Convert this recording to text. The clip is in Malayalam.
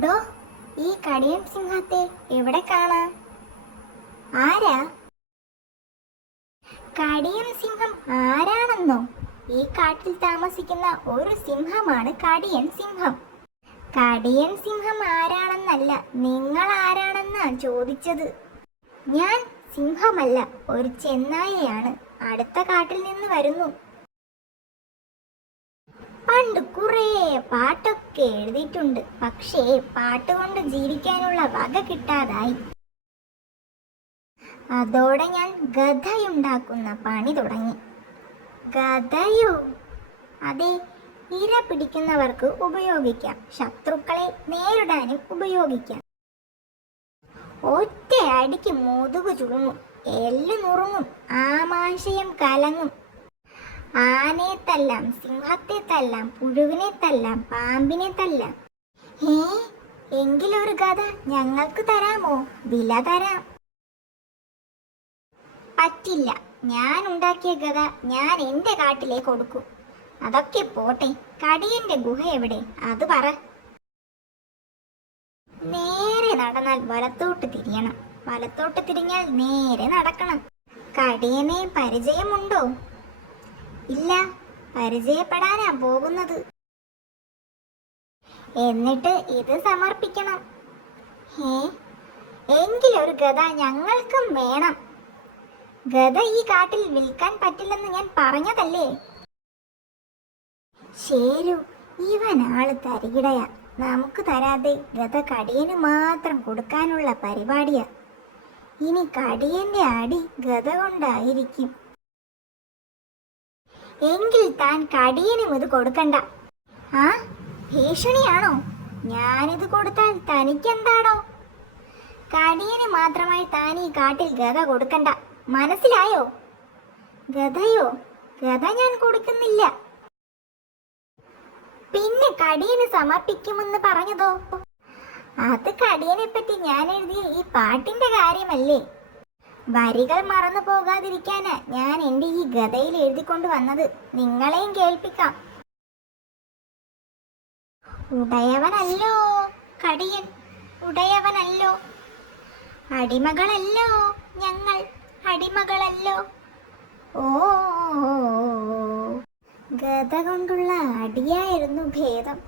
ഡോ, ഈ കടിയൻ സിംഹത്തെ എവിടെ കാണാം? ആരാ കടിയൻ സിംഹം? ആരാണെന്നോ? ഈ കാട്ടിൽ താമസിക്കുന്ന ഒരു സിംഹമാണ് കടിയൻ സിംഹം. കടിയൻ സിംഹം ആരാണെന്നല്ല, നിങ്ങൾ ആരാണെന്നാ ചോദിച്ചത്. ഞാൻ സിംഹമല്ല, ഒരു ചെന്നായയാണ്. അടുത്ത കാട്ടിൽ നിന്ന് വരുന്നു. പണ്ട് കുറേ പാട്ടൊക്കെ എഴുതിയിട്ടുണ്ട്, പക്ഷേ പാട്ടുകൊണ്ട് ജീവിക്കാനുള്ള വക കിട്ടാതായി. അതോടെ ഞാൻ ഗദയുണ്ടാക്കുന്ന പണി തുടങ്ങി. ഗദയോ? അതെ, ഇര പിടിക്കുന്നവർക്ക് ഉപയോഗിക്കാം, ശത്രുക്കളെ നേരിടാനും ഉപയോഗിക്കാം. ഒറ്റ അടിക്ക് മുതുകു ചുളുങ്ങും, എല്ല് നുറുങ്ങും, ആമാശയം കലങ്ങും. ആനയെ തല്ലാം, സിംഹത്തെ തല്ലാം, പുഴുവിനെ തല്ലാം, പാമ്പിനെ തല്ലാം. എങ്കിലൊരു ഗദ ഞങ്ങൾക്ക് തരാമോ? വില തരാം. പറ്റില്ല, ഞാൻ ഉണ്ടാക്കിയ ഗദ ഞാൻ എൻ്റെ കാട്ടിലേക്ക് കൊടുക്കും. അതൊക്കെ പോട്ടെ, കടിയന്റെ ഗുഹ എവിടെ? അത് പറ. നേരെ നടന്നാൽ വലത്തോട്ട് തിരിയണം, വലത്തോട്ട് തിരിഞ്ഞാൽ നേരെ നടക്കണം. കടിയനെ പരിചയമുണ്ടോ? ഇല്ല, പരിചയപ്പെടാനാ പോകുന്നത്. എന്നിട്ട് ഇത് സമർപ്പിക്കണം. എങ്കിലൊരു ഗദ ഞങ്ങൾക്കും വേണം. ഗദ ഈ കാട്ടിൽ വിൽക്കാൻ പറ്റില്ലെന്ന് ഞാൻ പറഞ്ഞതല്ലേ? ശരു, ഇവനാള് തരികിടയാ. നമുക്ക് തരാതെ ഗദ കടിയന് മാത്രം കൊടുക്കാനുള്ള പരിപാടിയാ. ഇനി കടിയന്റെ അടി ഗദ കൊണ്ടായിരിക്കും. എങ്കിൽ താൻ കടിയനും ഇത് കൊടുക്കണ്ട. ആ, ഭീഷണിയാണോ? ഞാനിത് കൊടുത്താൽ തനിക്കെന്താടോ? കടിയന് മാത്രമായി താൻ ഈ കാട്ടിൽ ഗദ കൊടുക്കണ്ട, മനസ്സിലായോ? ഗദയോ? ഗദ ഞാൻ കൊടുക്കുന്നില്ല. പിന്നെ കടിയന് സമർപ്പിക്കുമെന്ന് പറഞ്ഞതോ? അത് കടിയനെ പറ്റി ഞാൻ എഴുതിയ ഈ പാട്ടിന്റെ കാര്യമല്ലേ? വരികൾ മറന്നു പോകാതിരിക്കാനാ ഞാൻ എൻ്റെ ഈ ഗദയിൽ എഴുതിക്കൊണ്ട് വന്നത്. നിങ്ങളെയും കേൾപ്പിക്കാം. ഉടയവനല്ലോ കടിയൻ, ഉടയവനല്ലോ. അടിമകളല്ലോ ഞങ്ങൾ, അടിമകളല്ലോ. ഓ, ഗദ കൊണ്ടുള്ള അടിയായിരുന്നു ഭേദം.